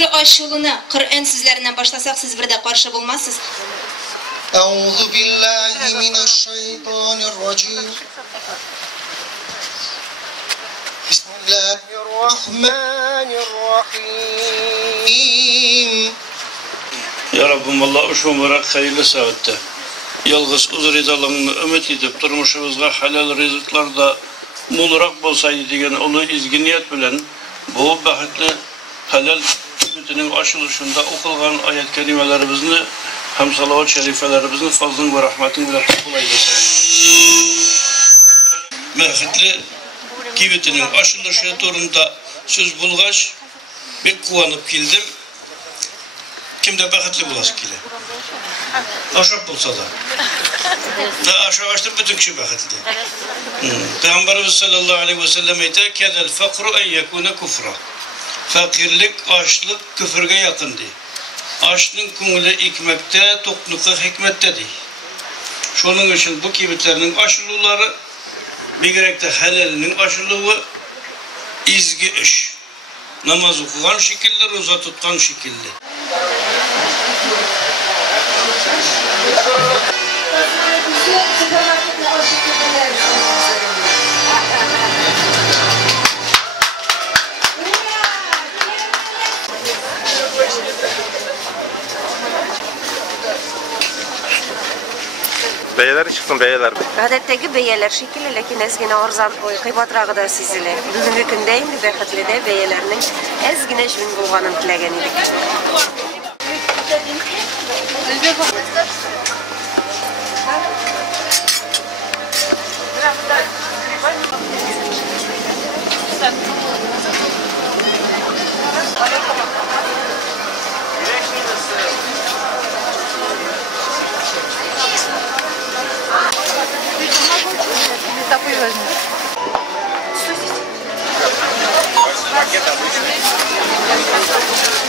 Şu aş yolunu Kur'an sözlerinden başlasak siz bir de karşı bulmazsınız. Euzu billahi mineşşeytanirracim. Bismillahirrahmanirrahim. Ya Rabbim Allah şu mübarek hayırlı saatte yalğız uzun rizalığını ümit edip durmuşumuzga halal rızıklarda mulurak bolsaydı degen ulu izgi niyet bilen bu bahtli halal ümitinin açılışında okulan ayet kelimelerimizni hem salavat şerifelerimizni fazlın ve rahmetin ile kabul eylesin. Bahtli kibitinin açılışı turunda söz bulgaç bir kuvanıp kildim. Kimde bahtli bulasık kile. Aşağı bulsa da. Aşağı açtı bütün kişi bahtli. Peygamberimiz sallallahu aleyhi ve sellem ise kedel fakru en yekune kufra. Fakirlik, açlık küfürge yakın diye. Açlığın kungulu ikmekte, tokluka hikmette diye. Şunun için bu kibitlerinin aşılıları bir gerekte helalinin aşılığı izgi iş. Namaz okuyan şekilde, roza tutkan şekilde. Beyeleri çıksın beyeler. Adetteki beyeler şekilli, lakin ezgine orzan kıybatrağı da sizilir. Bugünkü günde indi behatlide beyelerinin ezgine şun bulganın tilagen idik. Такой возьму. Пакет обычный.